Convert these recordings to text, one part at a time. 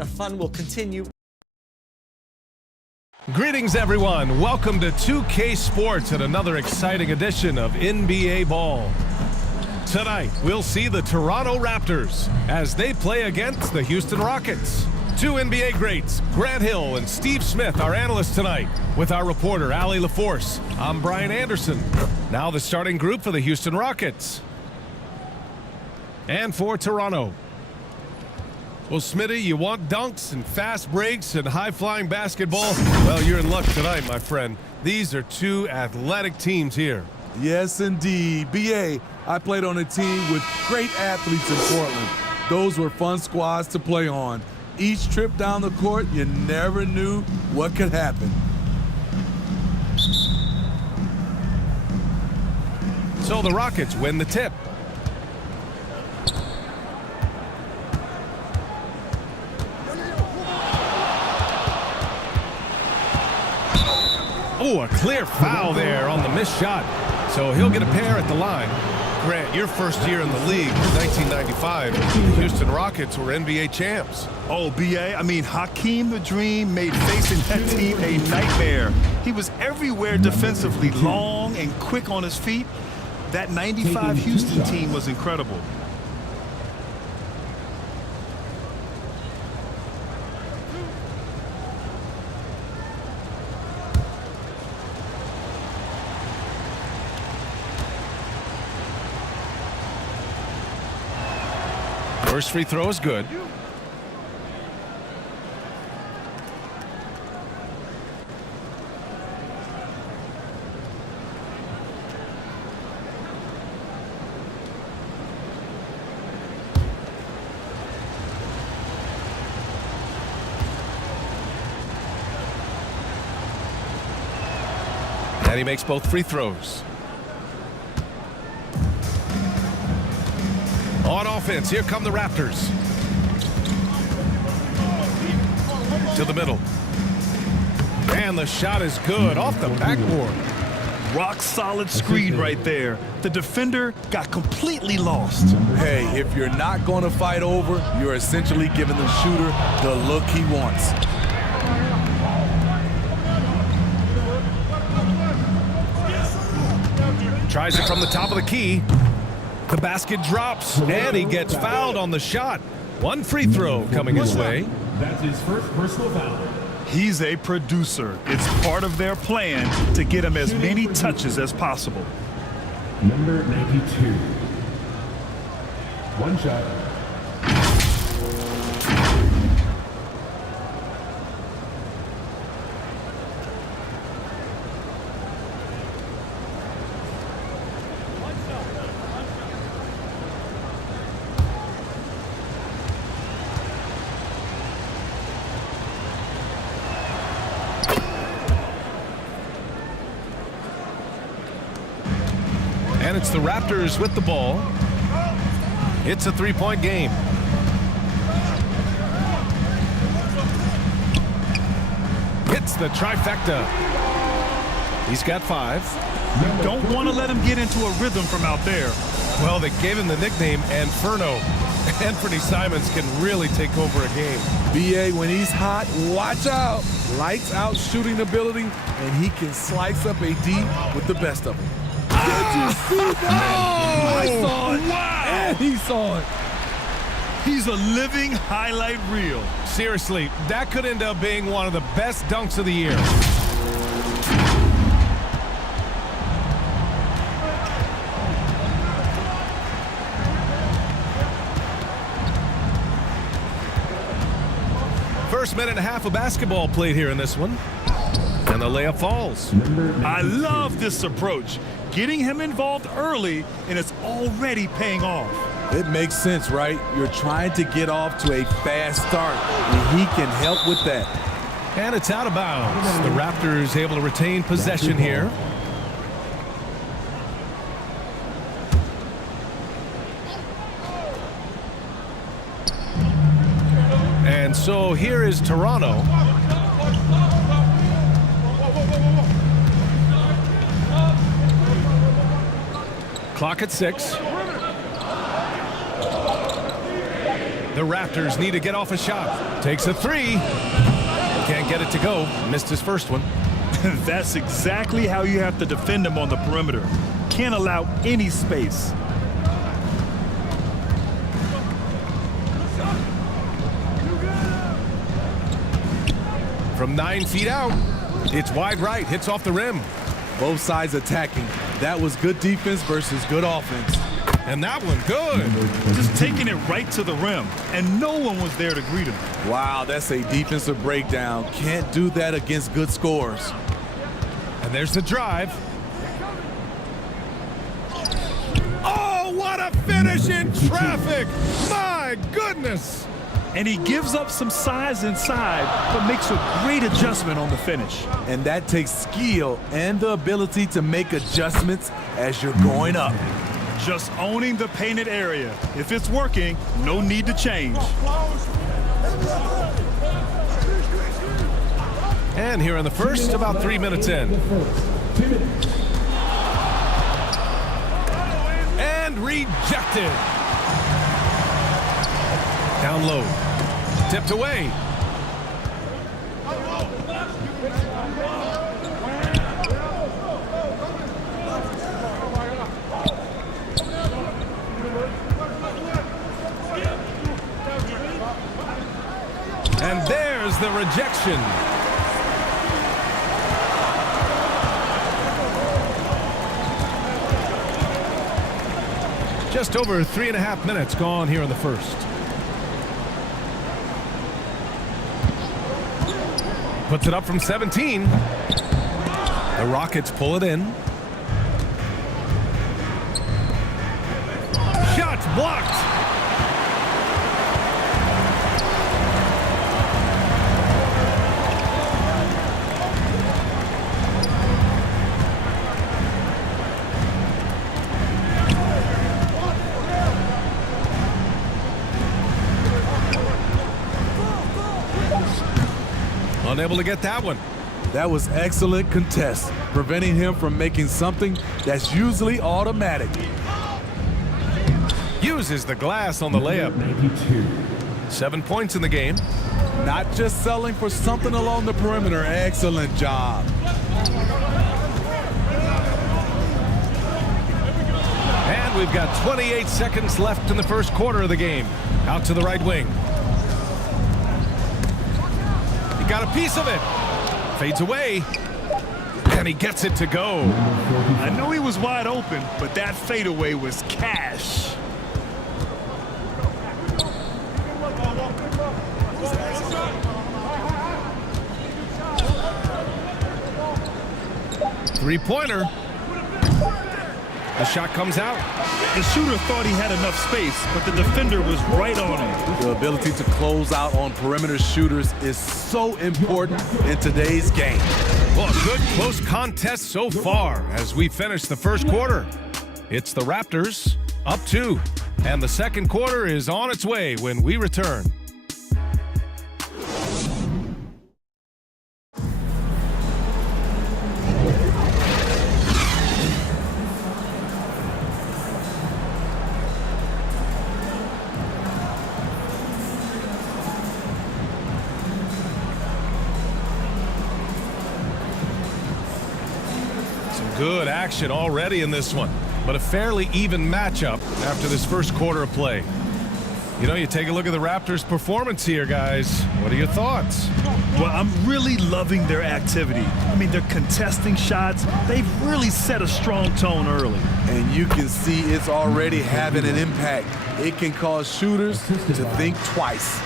and the fun will continue. Greetings, everyone. Welcome to 2K Sports and another exciting edition of NBA Ball. Tonight, we'll see the Toronto Raptors as they play against the Houston Rockets. Two NBA greats, Grant Hill and Steve Smith, our analysts tonight, with our reporter, Allie LaForce. I'm Brian Anderson. Now the starting group for the Houston Rockets. And for Toronto. Well, Smitty, you want dunks and fast breaks and high-flying basketball? Well, you're in luck tonight, my friend. These are two athletic teams here. Yes, indeed. BA, I played on a team with great athletes in Portland. Those were fun squads to play on. Each trip down the court, you never knew what could happen. So the Rockets win the tip. Oh, a clear foul there on the missed shot. So he'll get a pair at the line. Grant, your first year in the league, 1995, the Houston Rockets were NBA champs. Oh, BA, I mean, Hakeem the Dream made facing that team a nightmare. He was everywhere defensively, long and quick on his feet. That 95 Houston team was incredible. First free throw is good. And he makes both free throws. On offense, here come the Raptors. To the middle. And the shot is good off the backboard. Rock solid screen right there. The defender got completely lost. Hey, if you're not going to fight over, you're essentially giving the shooter the look he wants. Tries it from the top of the key. The basket drops, and he gets fouled on the shot. One free throw coming his way. That's his first personal foul. He's a producer. It's part of their plan to get him as many touches as possible. Number 92. One shot. And it's the Raptors with the ball. It's a three-point game. Hits the trifecta. He's got 5. You don't want to let him get into a rhythm from out there. Well, they gave him the nickname Inferno. Anthony Simons can really take over a game. BA, when he's hot, watch out. Lights out shooting ability, and he can slice up a D with the best of them. Did you see that? I saw it. Wow. And he saw it. He's a living highlight reel. Seriously, that could end up being one of the best dunks of the year. First minute and a half of basketball played here in this one. And the layup falls. I love this approach. Getting him involved early, and it's already paying off. It makes sense, right? You're trying to get off to a fast start, and he can help with that. And it's out of bounds. The Raptors able to retain possession here. And so here is Toronto. Clock at 6. The Raptors need to get off a shot. Takes a three. Can't get it to go. Missed his first one. That's exactly how you have to defend him on the perimeter. Can't allow any space. From 9 feet out, it's wide right, hits off the rim. Both sides attacking. That was good defense versus good offense. And that one, good. Just taking it right to the rim, and no one was there to greet him. Wow, that's a defensive breakdown. Can't do that against good scores. And there's the drive. Oh, what a finish in traffic! My goodness! And he gives up some size inside, but makes a great adjustment on the finish. And that takes skill and the ability to make adjustments as you're going up. Just owning the painted area. If it's working, no need to change. And here in the first, about 3 minutes in. And rejected. Down low. Tipped away. And there's the rejection. Just over 3.5 minutes gone here in the first. Puts it up from 17. The Rockets pull it in. Shots blocked. Unable to get that one. That was excellent contest, preventing him from making something that's usually automatic. Uses the glass on the layup. 92. 7 points in the game. Not just selling for something along the perimeter. Excellent job. And we've got 28 seconds left in the first quarter of the game. Out to the right wing. He got a piece of it. Fades away. And he gets it to go. I know he was wide open, but that fadeaway was cash. Three-pointer. The shot comes out. The shooter thought he had enough space, but the defender was right on him. The ability to close out on perimeter shooters is so important in today's game. Well, a good close contest so far as we finish the first quarter. It's the Raptors up 2, and the second quarter is on its way when we return. Good action already in this one, but a fairly even matchup after this first quarter of play. You know, you take a look at the Raptors' performance here, guys. What are your thoughts? Well, I'm really loving their activity. I mean, they're contesting shots. They've really set a strong tone early. And you can see it's already having an impact. It can cause shooters to think twice.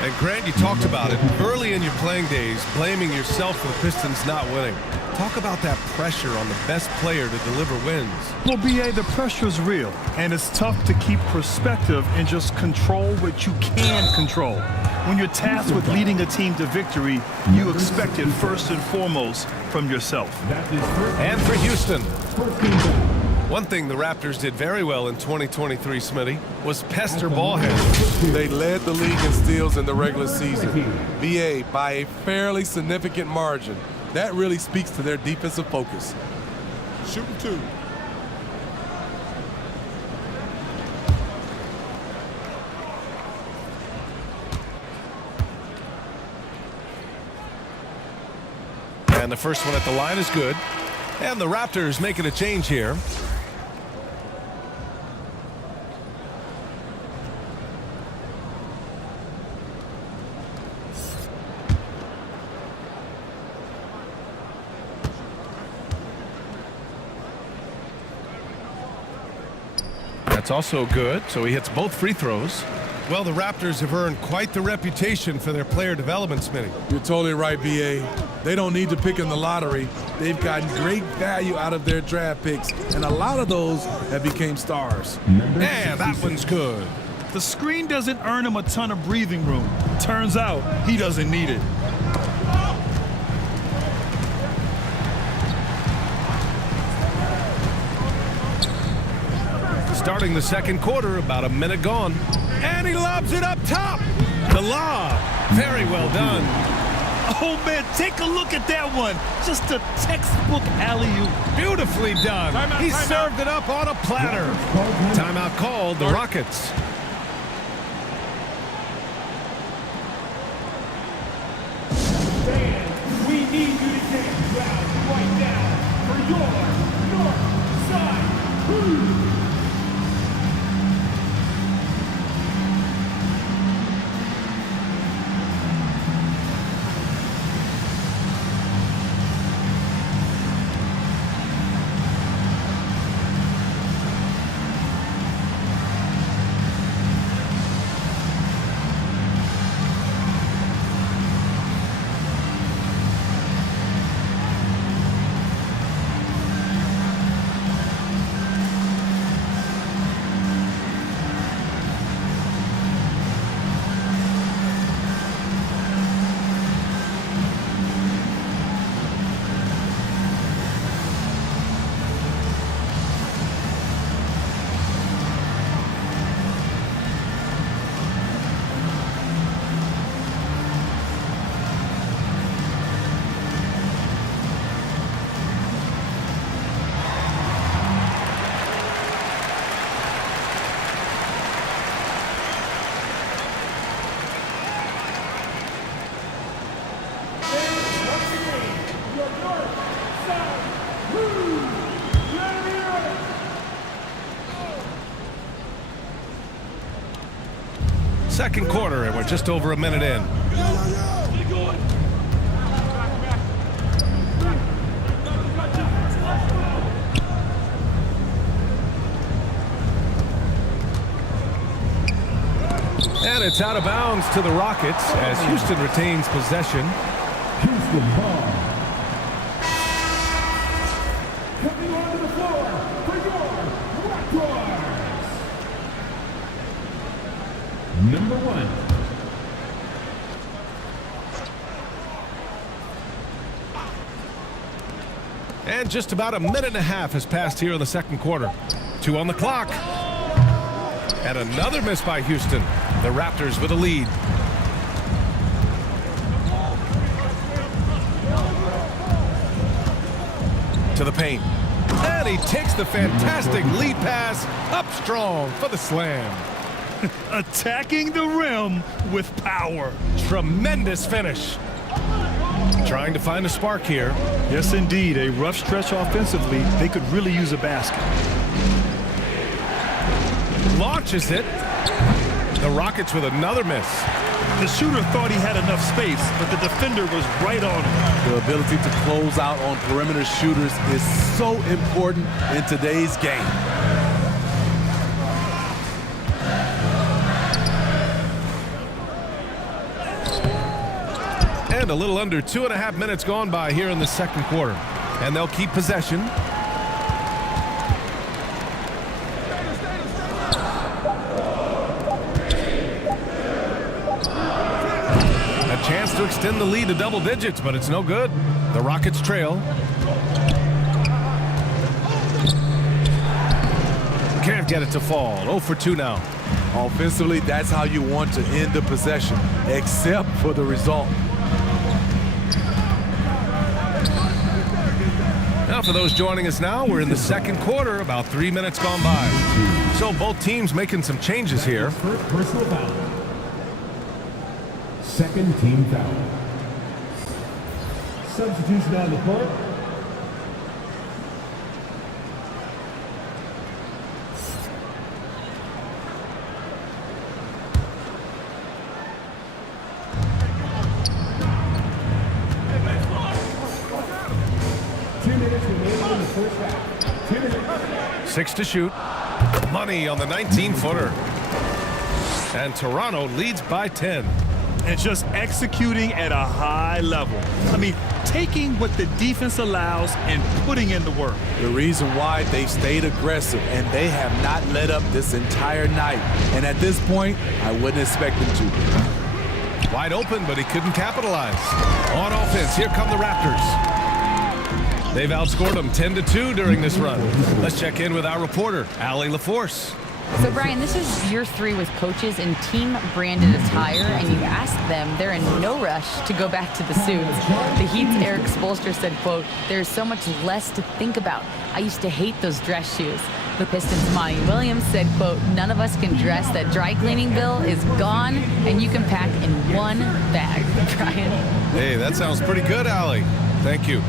And Grant, you talked about it early in your playing days, blaming yourself for the Pistons not winning. Talk about that pressure on the best player to deliver wins. Well, B.A., the pressure's real, and it's tough to keep perspective and just control what you can control. When you're tasked with leading a team to victory, you expect it first and foremost from yourself. And for Houston, one thing the Raptors did very well in 2023, Smitty, was pester ball handlers. They led the league in steals in the regular season, BA, by a fairly significant margin. That really speaks to their defensive focus. Shooting 2. And the first one at the line is good. And the Raptors making a change here. That's also good, so he hits both free throws. Well, the Raptors have earned quite the reputation for their player development, Smitty. You're totally right, B.A. They don't need to pick in the lottery. They've gotten great value out of their draft picks, and a lot of those have become stars. And that one's good. The screen doesn't earn him a ton of breathing room. Turns out he doesn't need it. Starting the second quarter, about a minute gone. And he lobs it up top. The lob. Very well done. Oh, man, take a look at that one. Just a textbook alley-oop. Beautifully done. He served it up on a platter. Timeout called, the Rockets. Fans, we need you to take ground right now for your North Side. Second quarter, and we're just over a minute in. And it's out of bounds to the Rockets as Houston retains possession. Houston ball. Coming onto the floor for your Raptors. Number 1. And just about a minute and a half has passed here in the second quarter. 2 on the clock. And another miss by Houston. The Raptors with a lead. To the paint. And he takes the fantastic lead pass up strong for the slam. Attacking the rim with power. Tremendous finish. Trying to find a spark here. Yes, indeed. A rough stretch offensively. They could really use a basket. Launches it. The Rockets with another miss. The shooter thought he had enough space, but the defender was right on him. The ability to close out on perimeter shooters is so important in today's game. And a little under 2.5 minutes gone by here in the second quarter. And they'll keep possession. A chance to extend the lead to double digits, but it's no good. The Rockets trail. Can't get it to fall. 0 for 2 now. Offensively, that's how you want to end the possession, except for the result. Now, for those joining us now, we're in the second quarter, about 3 minutes gone by. So both teams making some changes here. First personal foul. Second team foul. Substitution on the court. Six to shoot. Money on the 19-footer. And Toronto leads by 10. And just executing at a high level. I mean, taking what the defense allows and putting in the work. The reason why they stayed aggressive and they have not let up this entire night. And at this point, I wouldn't expect them to. Wide open, but he couldn't capitalize. On offense, here come the Raptors. They've outscored them 10-2 during this run. Let's check in with our reporter, Allie LaForce. So, Brian, this is year 3 with coaches in team-branded attire, and you ask them, they're in no rush to go back to the suits. The Heat's Eric Spoelstra said, quote, "There's so much less to think about. I used to hate those dress shoes." The Pistons' Monty Williams said, quote, "None of us can dress. That dry cleaning bill is gone, and you can pack in one bag." Brian? Hey, that sounds pretty good, Allie. Thank you.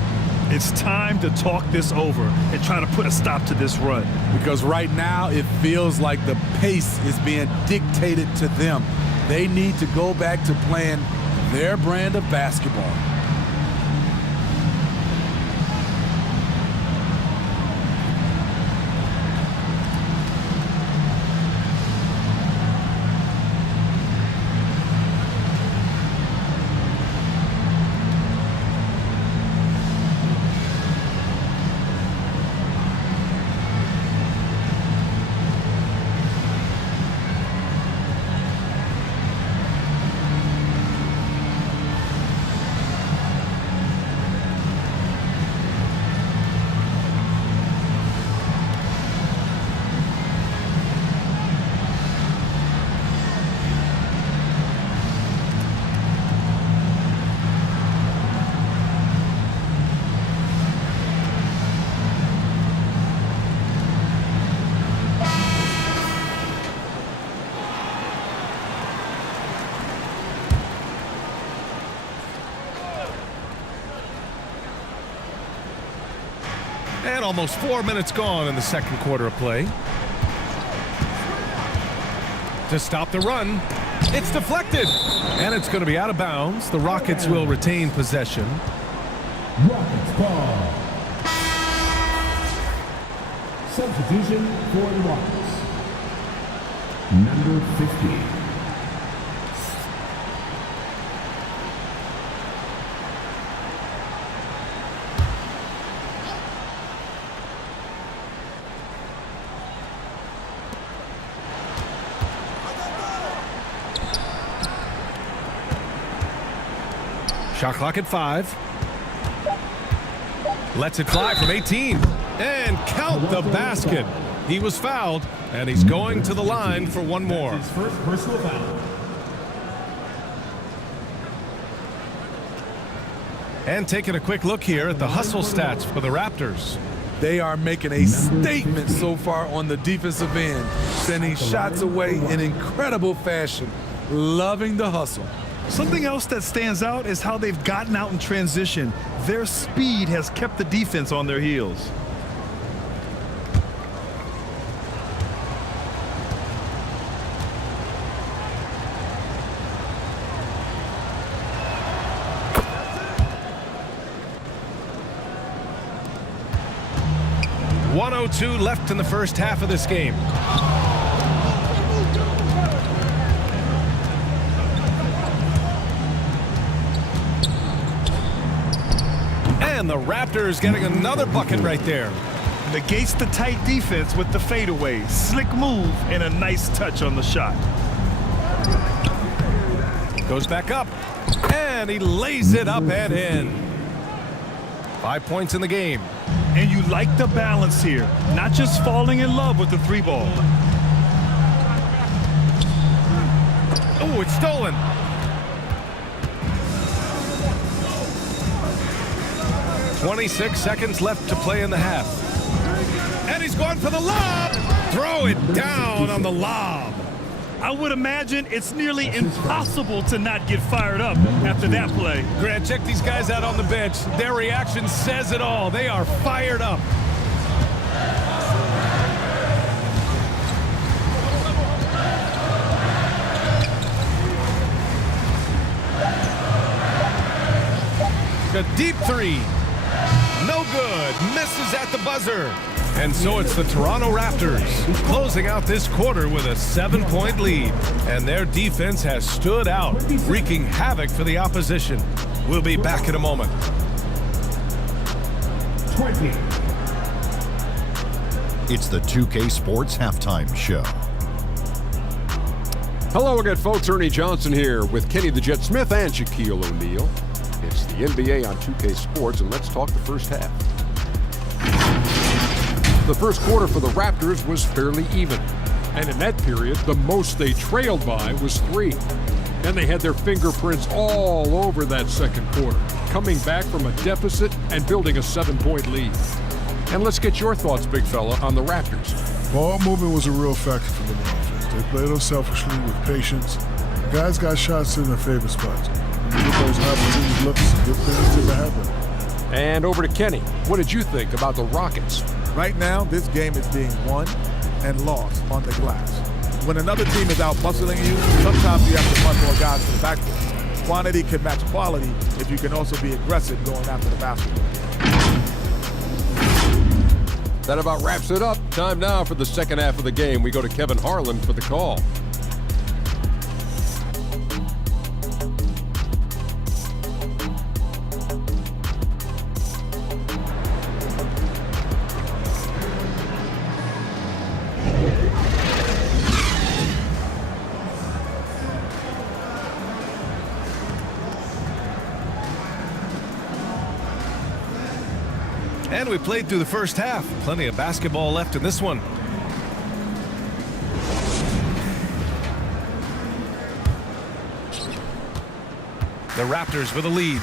It's time to talk this over and try to put a stop to this run. Because right now it feels like the pace is being dictated to them. They need to go back to playing their brand of basketball. And almost 4 minutes gone in the second quarter of play. To stop the run, it's deflected. And it's going to be out of bounds. The Rockets will retain possession. Rockets ball. Substitution for the Rockets. Number 50. Shot clock at 5. Lets it fly from 18. And count the basket. He was fouled, and he's going to the line for one more. His first personal foul. And taking a quick look here at the hustle stats for the Raptors. They are making a statement so far on the defensive end, sending shots away in incredible fashion. Loving the hustle. Something else that stands out is how they've gotten out in transition. Their speed has kept the defense on their heels. .102 left in the first half of this game. And the Raptors getting another bucket right there. Negates the tight defense with the fadeaway. Slick move and a nice touch on the shot. Goes back up. And he lays it up and in. 5 points in the game. And you like the balance here. Not just falling in love with the 3-ball. Oh, it's stolen. .26 seconds left to play in the half. And he's going for the lob. Throw it down on the lob. I would imagine it's nearly impossible to not get fired up after that play. Grant, check these guys out on the bench. Their reaction says it all. They are fired up. A deep three. No good. Misses at the buzzer. And so it's the Toronto Raptors closing out this quarter with a 7-point lead. And their defense has stood out, wreaking havoc for the opposition. We'll be back in a moment. 20. It's the 2K Sports Halftime Show. Hello again, folks. Ernie Johnson here with Kenny the Jet Smith and Shaquille O'Neal. It's the NBA on 2K Sports, and let's talk the first half. The first quarter for the Raptors was fairly even. And in that period, the most they trailed by was 3. And they had their fingerprints all over that second quarter, coming back from a deficit and building a 7-point lead. And let's get your thoughts, big fella, on the Raptors. Ball movement was a real factor for them on offense. They played unselfishly with patience. The guys got shots in their favorite spots. You get those opportunities looks, good things to happen. And over to Kenny. What did you think about the Rockets? Right now, this game is being won and lost on the glass. When another team is out muscling you, sometimes you have to run more guys to the backcourt. Quantity can match quality if you can also be aggressive going after the basketball. That about wraps it up. Time now for the second half of the game. We go to Kevin Harlan for the call. And we played through the first half. Plenty of basketball left in this one. The Raptors with a lead.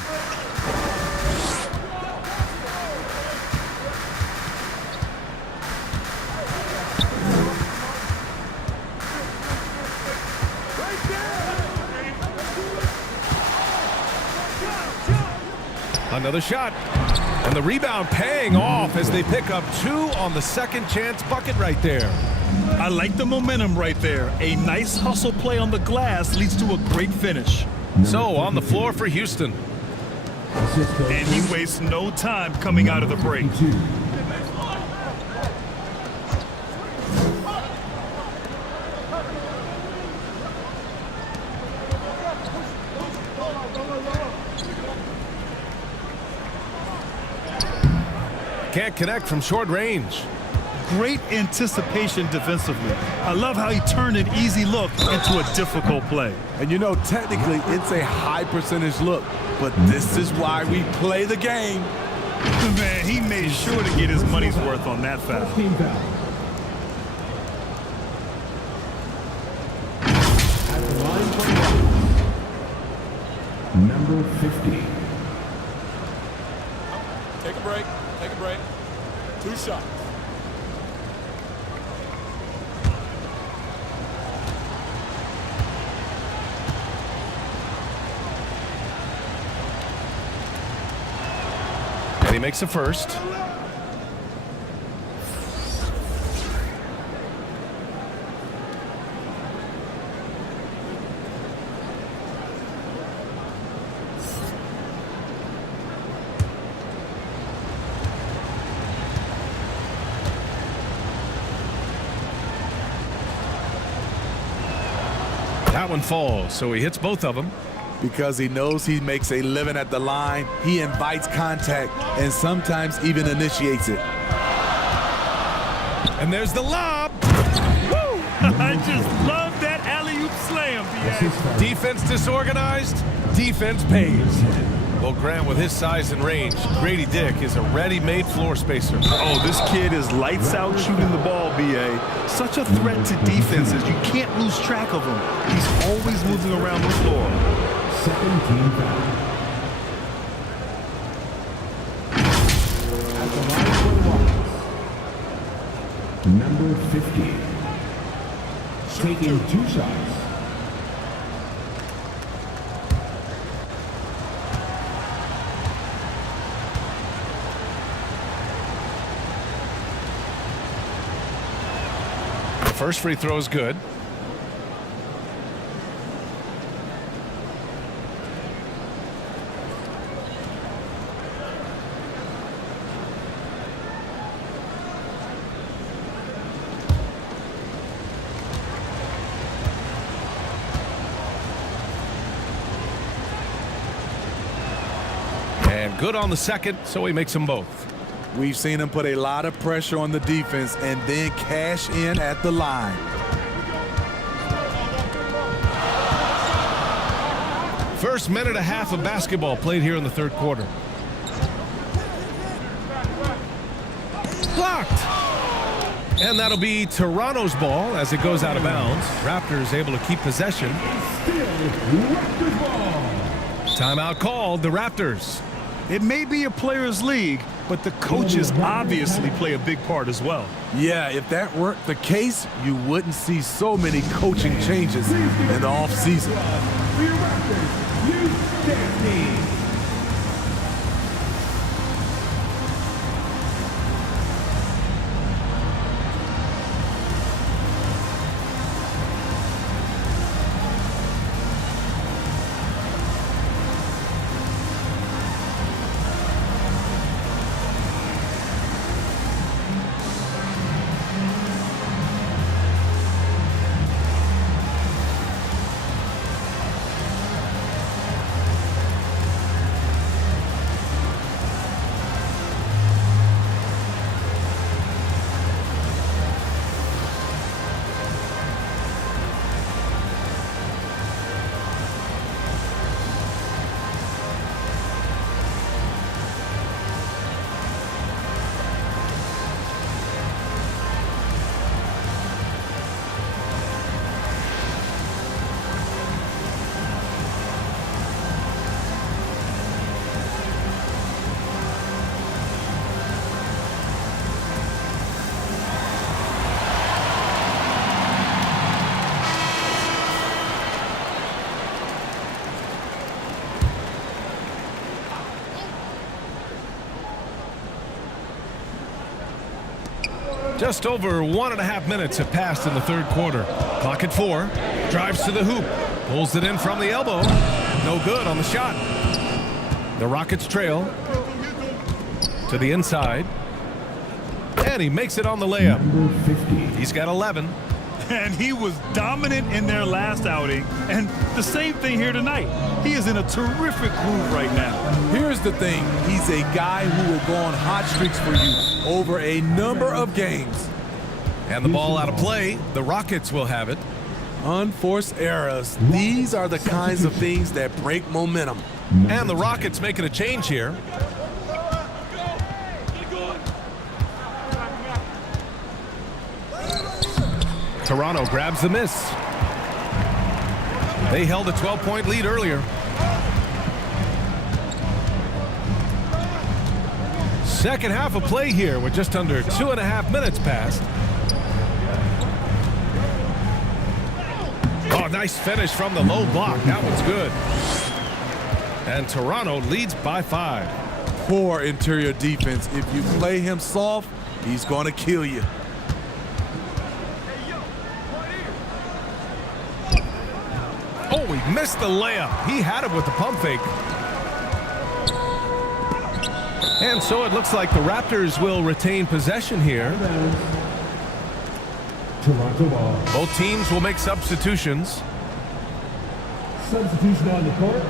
Another shot. And the rebound paying off as they pick up 2 on the second chance bucket right there. I like the momentum right there. A nice hustle play on the glass leads to a great finish. So on the floor for Houston. And he wastes no time coming out of the break. Can't connect from short range. Great anticipation defensively. I love how he turned an easy look into a difficult play. And you know, technically, it's a high percentage look, but this is why we play the game. Man, he made sure to get his money's worth on that foul. 15 foul. At the line for number 50. Take a break. Take a break. 2 shots. And he makes a first. That one falls, so he hits both of them. Because he knows he makes a living at the line, he invites contact and sometimes even initiates it. And there's the lob. Woo! I just love that alley-oop slam, B.A. Defense disorganized, defense pays. Well, Grant, with his size and range, Grady Dick is a ready-made floor spacer. Oh, this kid is lights out shooting the ball, B.A. Such a threat to defenses. You can't lose track of him. He's always moving around the floor. Second team foul. At the line for the Rockets, number 50. Taking 2 shots. first free throw is good. And good on the second, so he makes them both. We've seen him put a lot of pressure on the defense and then cash in at the line. First minute and a half of basketball played here in the third quarter. Blocked. And that'll be Toronto's ball as it goes out of bounds. Raptors able to keep possession. Timeout called, the Raptors. It may be a players' league, but the coaches obviously play a big part as well. Yeah, if that weren't the case, you wouldn't see so many coaching changes in the offseason. Just over 1.5 minutes have passed in the third quarter. Clock at 4. Drives to the hoop. Pulls it in from the elbow. No good on the shot. The Rockets trail to the inside. And he makes it on the layup. He's got 11. And he was dominant in their last outing. And the same thing here tonight. He is in a terrific groove right now. Here's the thing. He's a guy who will go on hot streaks for you over a number of games. And the ball out of play. The Rockets will have it. Unforced errors. These are the kinds of things that break momentum. And the Rockets making a change here. Toronto grabs the miss. They held a 12-point lead earlier. Second half of play here with just under 2.5 minutes passed. Oh, nice finish from the low block. That one's good. And Toronto leads by 5. Poor interior defense. If you play him soft, he's going to kill you. Oh, he missed the layup. He had it with the pump fake. And so it looks like the Raptors will retain possession here. Toronto ball. Both teams will make substitutions. Substitution on the court.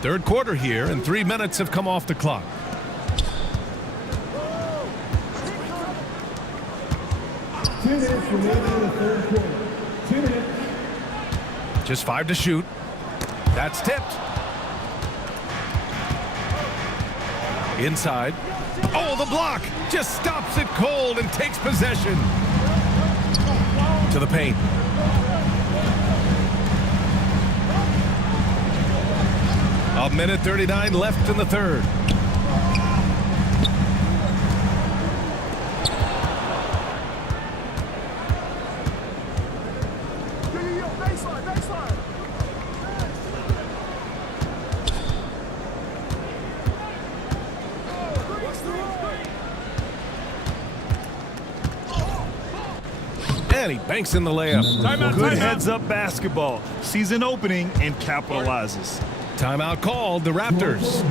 Third quarter here, and 3 minutes have come off the clock. Minutes remaining in the third quarter. 2 minutes. Just 5 to shoot. That's tipped. Inside. Oh, the block just stops it cold and takes possession. To the paint. A minute 39 left in the third. And he banks in the layup. Good heads-up basketball. Sees an opening and capitalizes. Timeout called, the Raptors.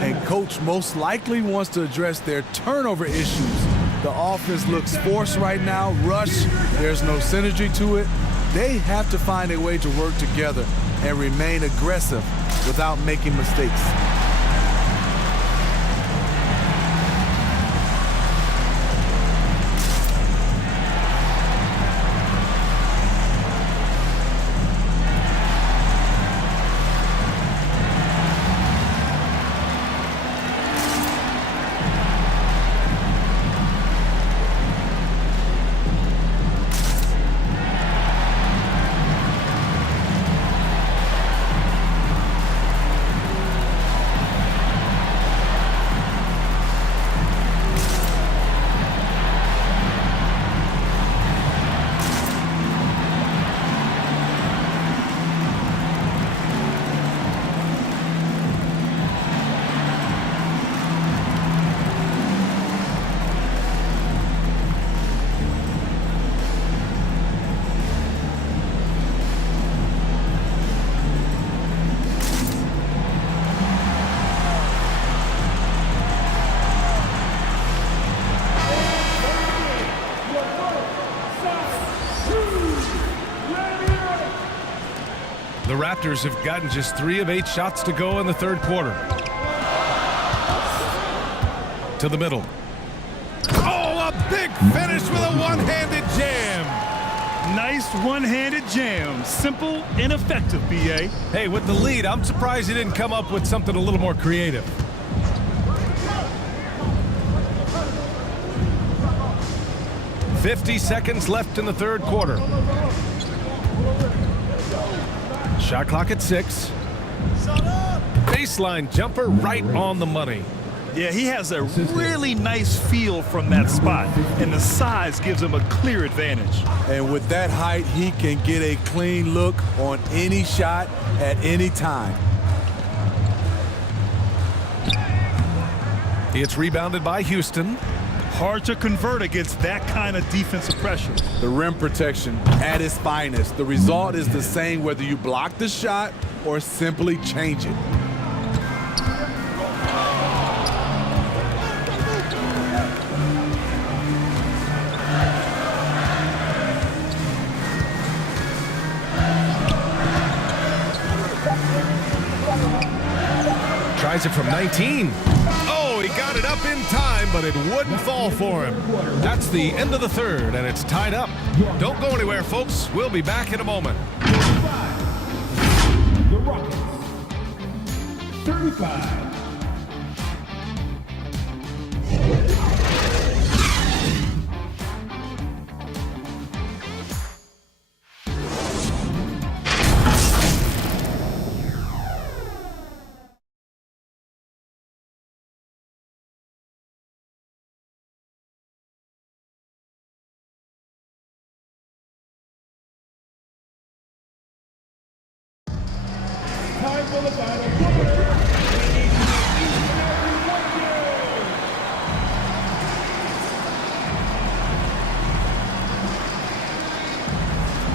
And coach most likely wants to address their turnover issues. The offense looks forced right now, rush, there's no synergy to it. They have to find a way to work together and remain aggressive without making mistakes. The Raptors have gotten just 3 of 8 shots to go in the third quarter. To the middle. Oh, a big finish with a one-handed jam. Nice one-handed jam. Simple and effective, BA. Hey, with the lead, I'm surprised he didn't come up with something a little more creative. "50 seconds left in the third quarter. Shot clock at 6. Baseline jumper right on the money. Yeah, he has a really nice feel from that spot, and the size gives him a clear advantage. And with that height, he can get a clean look on any shot at any time. It's rebounded by Houston. Hard to convert against that kind of defensive pressure. The rim protection at its finest. The result is the same whether you block the shot or simply change it. Tries it from 19. Oh, he got it up in time, but it wouldn't fall for him. That's the end of the third, and it's tied up. Don't go anywhere, folks. We'll be back in a moment. The Rockets. 35. Time for the final quarter.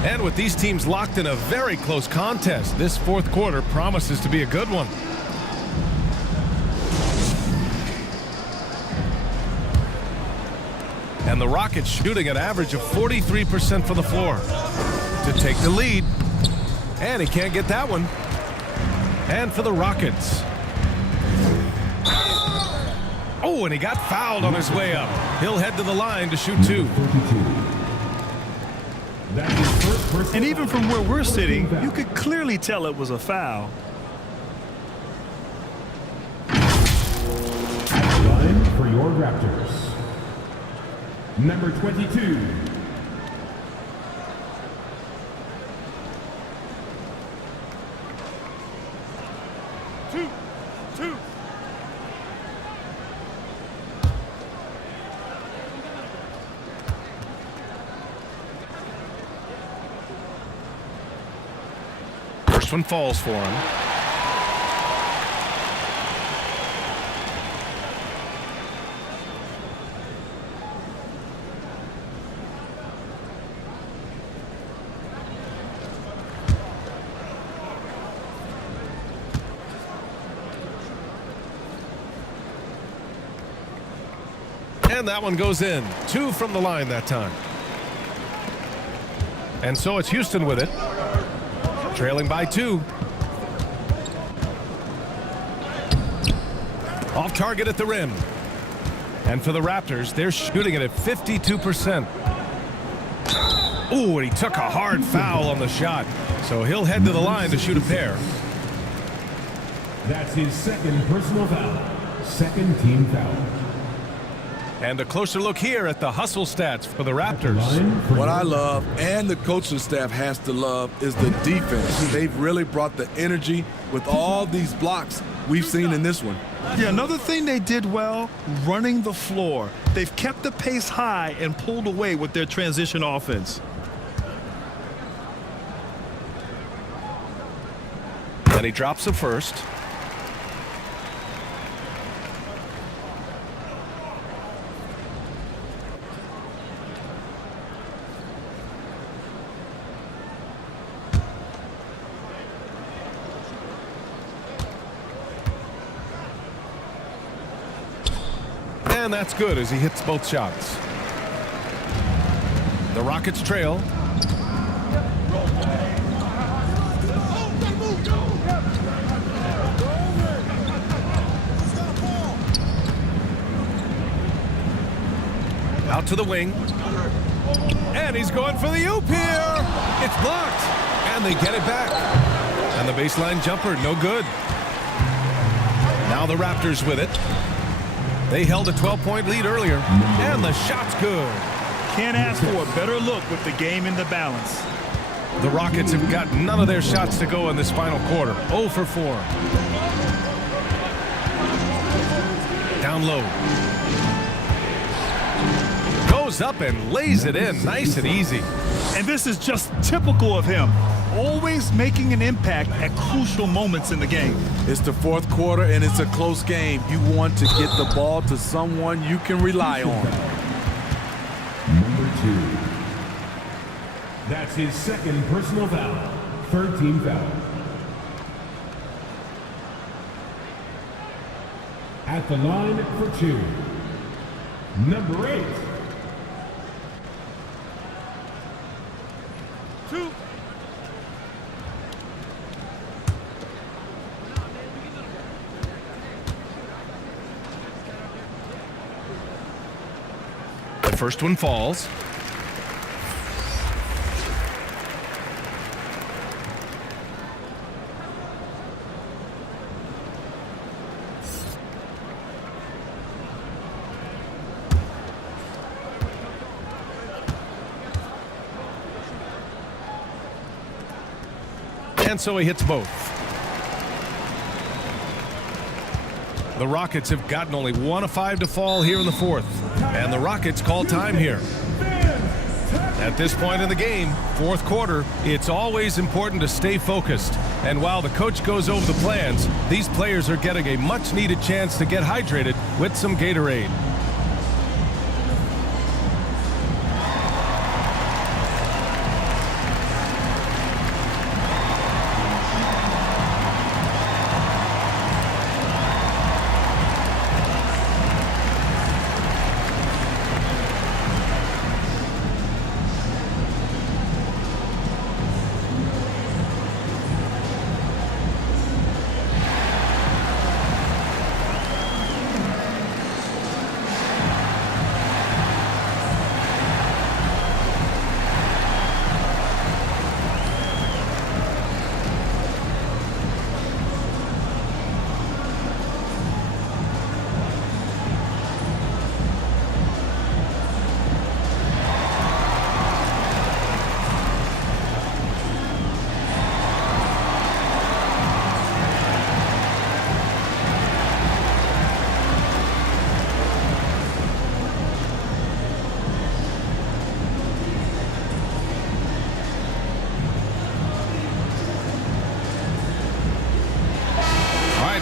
And with these teams locked in a very close contest, this fourth quarter promises to be a good one. And the Rockets shooting an average of 43% from the floor to take the lead. And he can't get that one. And for the Rockets. Oh, and he got fouled on his way up. He'll head to the line to shoot 2. And even from where we're sitting, you could clearly tell it was a foul. At the line for your Raptors. Number 22. Two. First one falls for him. And that one goes in. 2 from the line that time. And so it's Houston with it. Trailing by 2. Off target at the rim. And for the Raptors, they're shooting it at 52%. Ooh, and he took a hard foul on the shot. So he'll head to the line to shoot a pair. That's his second personal foul. Second team foul. And a closer look here at the hustle stats for the Raptors. What I love, and the coaching staff has to love, is the defense. They've really brought the energy with all these blocks we've seen in this one. Yeah, another thing they did well, running the floor. They've kept the pace high and pulled away with their transition offense. And he drops the first. And that's good as he hits both shots. The Rockets trail. Out to the wing. And he's going for the oop here. It's blocked. And they get it back. And the baseline jumper, no good. Now the Raptors with it. They held a 12-point lead earlier, and the shot's good. Can't ask for a better look with the game in the balance. The Rockets have got none of their shots to go in this final quarter. 0 for 4. Down low. Goes up and lays it in, nice and easy. And this is just typical of him. Always making an impact at crucial moments in the game. It's the fourth quarter, and it's a close game. You want to get the ball to someone you can rely on. Number 2. That's his second personal foul. Third team foul. At the line for 2. Number 8. 2. The first one falls. And so he hits both. The Rockets have gotten only 1 of 5 to fall here in the fourth. And the Rockets call time here. At this point in the game, fourth quarter, it's always important to stay focused. And while the coach goes over the plans, these players are getting a much-needed chance to get hydrated with some Gatorade.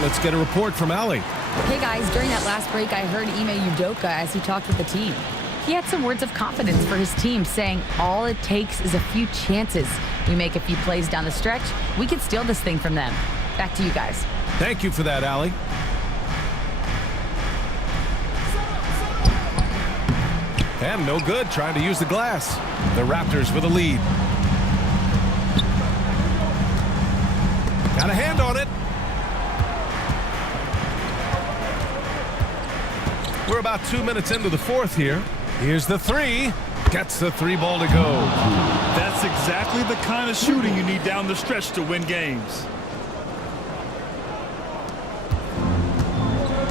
Let's get a report from Allie. Hey guys, during that last break, I heard Ime Udoka as he talked with the team. He had some words of confidence for his team, saying all it takes is a few chances. We make a few plays down the stretch, we can steal this thing from them. Back to you guys. Thank you for that, Allie. And no good, trying to use the glass. The Raptors with a lead. Got a hand on it. We're about 2 minutes into the fourth here. Here's the three. Gets the three ball to go. That's exactly the kind of shooting you need down the stretch to win games.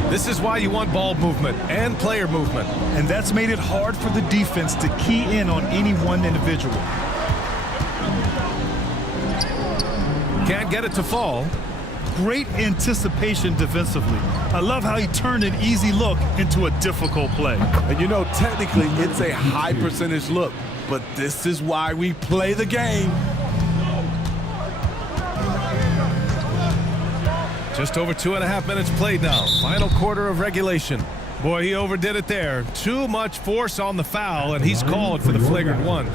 This is why you want ball movement and player movement. And that's made it hard for the defense to key in on any one individual. Can't get it to fall. Great anticipation defensively. I love how he turned an easy look into a difficult play. And you know, technically, it's a high percentage look, but this is why we play the game. Just over 2.5 minutes played now. Final quarter of regulation. Boy, he overdid it there. Too much force on the foul, and he's called for the flagrant one.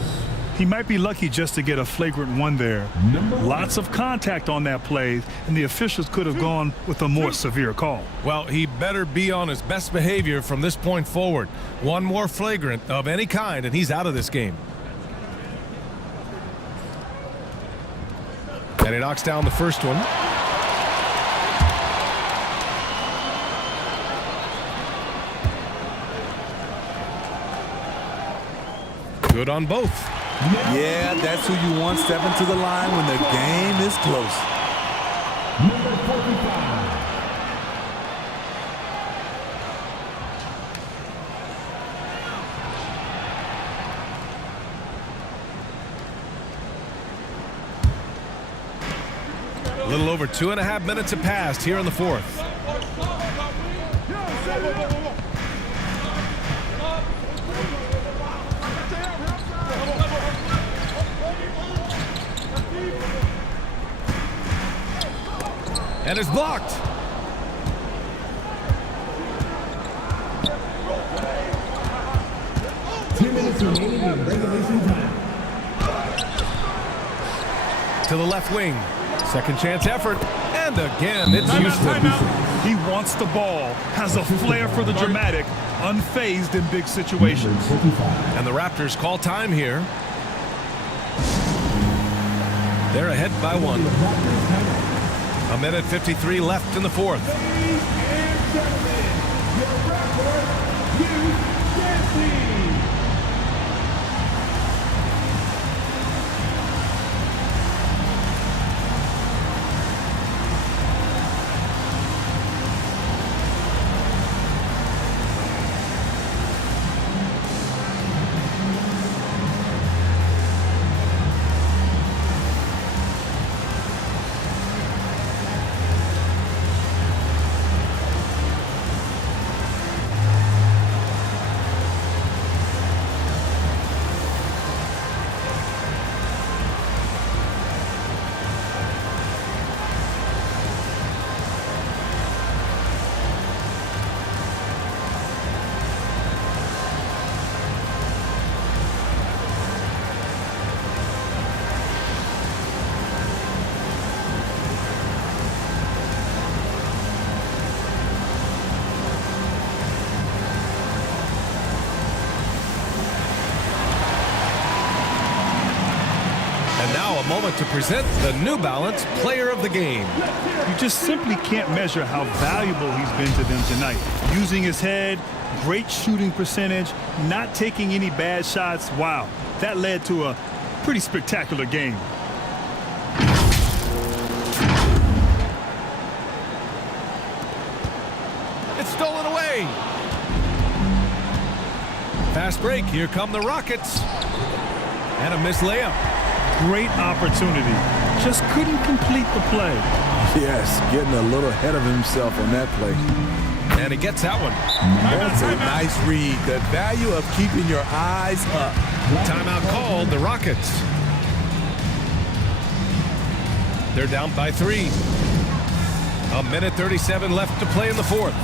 He might be lucky just to get a flagrant one there. Lots of contact on that play, and the officials could have gone with a more severe call. Well, he better be on his best behavior from this point forward. One more flagrant of any kind, and he's out of this game. And he knocks down the first one. Good on both. Yeah, that's who you want stepping to the line when the game is close. Number 45. A little over 2.5 minutes have passed here in the fourth. And is blocked. To the left wing. Second chance effort. And again, it's Houston. He wants the ball, has a flair for the dramatic, unfazed in big situations. And the Raptors call time here. They're ahead by one. 1:53 left in the fourth. Ladies and gentlemen, your Raptor, Youth Dancing. Now a moment to present the New Balance Player of the Game. You just simply can't measure how valuable he's been to them tonight. Using his head, great shooting percentage, not taking any bad shots. Wow, that led to a pretty spectacular game. It's stolen away. Fast break. Here come the Rockets. And a missed layup. Great opportunity. Just couldn't complete the play. Yes, getting a little ahead of himself on that play. And he gets that one. That's a nice read. The value of keeping your eyes up. Timeout called, the Rockets. They're down by 3. 1:37 left to play in the fourth.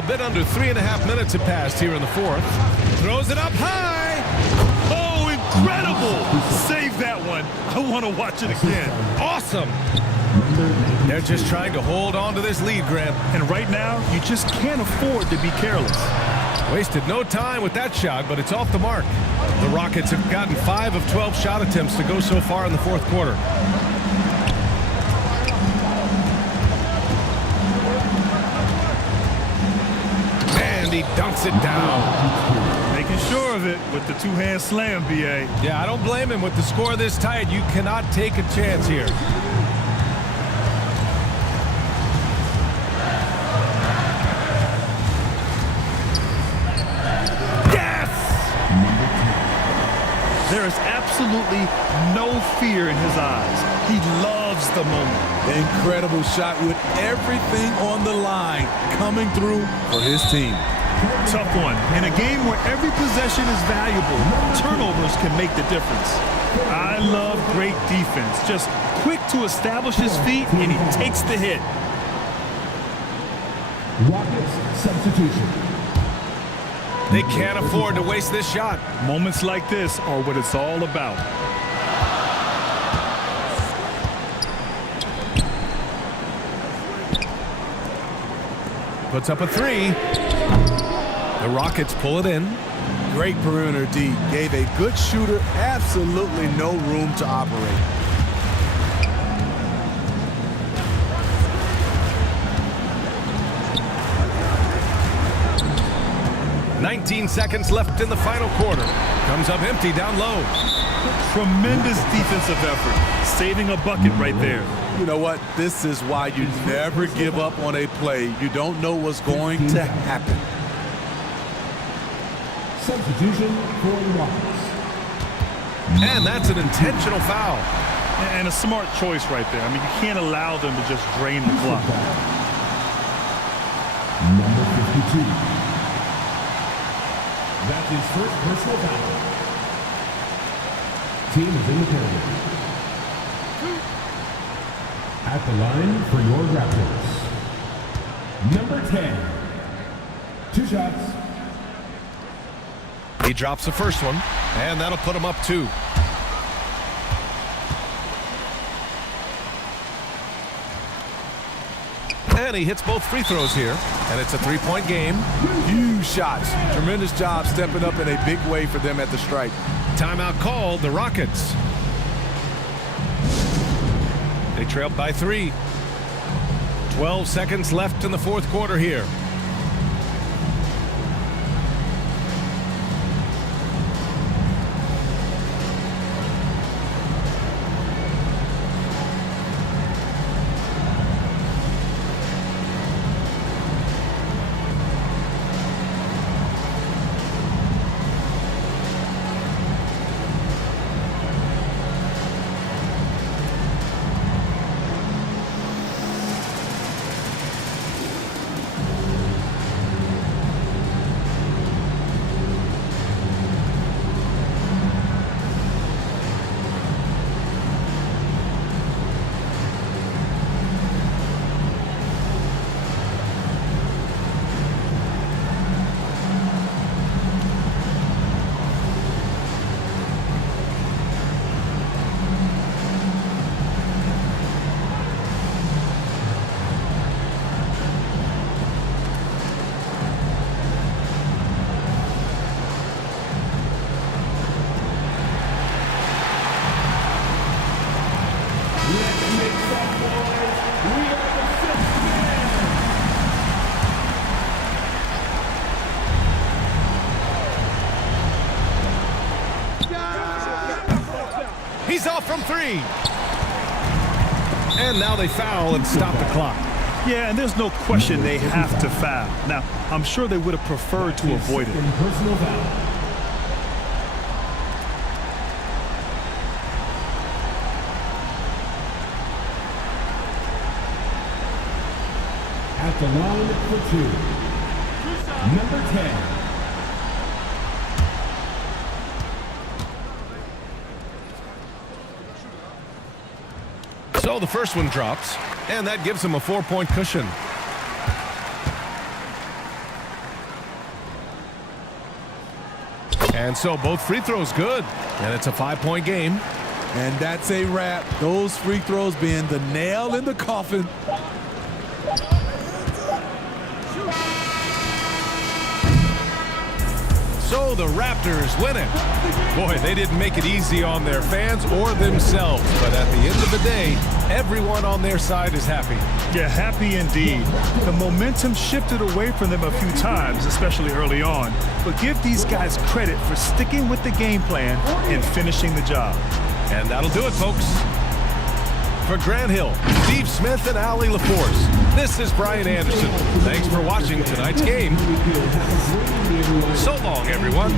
A bit under 3.5 minutes have passed here in the fourth. Throws it up high. Oh, incredible! Save that one. I want to watch it again. Awesome. They're just trying to hold on to this lead, Grant. And right now, you just can't afford to be careless. Wasted no time with that shot, but it's off the mark. The Rockets have gotten 5 of 12 shot attempts to go so far in the fourth quarter. And he dunks it down. Making sure of it with the two-hand slam, BA. Yeah, I don't blame him. With the score this tight, you cannot take a chance here. There is absolutely no fear in his eyes. He loves the moment. Incredible shot with everything on the line coming through for his team. Tough one. In a game where every possession is valuable, turnovers can make the difference. I love great defense. Just quick to establish his feet, and he takes the hit. Rockets substitution. They can't afford to waste this shot. Moments like this are what it's all about. Puts up a three. The Rockets pull it in. Great perimeter D. Gave a good shooter absolutely no room to operate. 19 seconds left in the final quarter. Comes up empty down low. Tremendous defensive effort. Saving a bucket right there. You know what? This is why you never give up on a play. You don't know what's going to happen. Substitution for the Rockets. And that's an intentional foul. And a smart choice right there. I mean, you can't allow them to just drain the clock. Number 52. That's his first personal foul. Team is in the penalty. At the line for your Raptors. Number 10. 2 shots. He drops the first one, and that'll put him up 2. And he hits both free throws here, and it's a 3-point game. Huge shots. Tremendous job stepping up in a big way for them at the stripe. Timeout called, the Rockets. They trailed by 3. 12 seconds left in the fourth quarter here. He's off from 3. And now they foul and stop the clock. Yeah, and there's no question they have to foul. Now, I'm sure they would have preferred to avoid it. Personal foul. At the line for 2. Number 10. So the first one drops, and that gives him a 4-point cushion. And so both free throws good, and it's a 5-point game. And that's a wrap. Those free throws being the nail in the coffin. So the Raptors win it. Boy, they didn't make it easy on their fans or themselves, but at the end of the day, everyone on their side is happy. Yeah, happy indeed. The momentum shifted away from them a few times, especially early on. But give these guys credit for sticking with the game plan and finishing the job. And that'll do it, folks. For Grant Hill, Steve Smith, and Allie LaForce, this is Brian Anderson. Thanks for watching tonight's game. So long, everyone.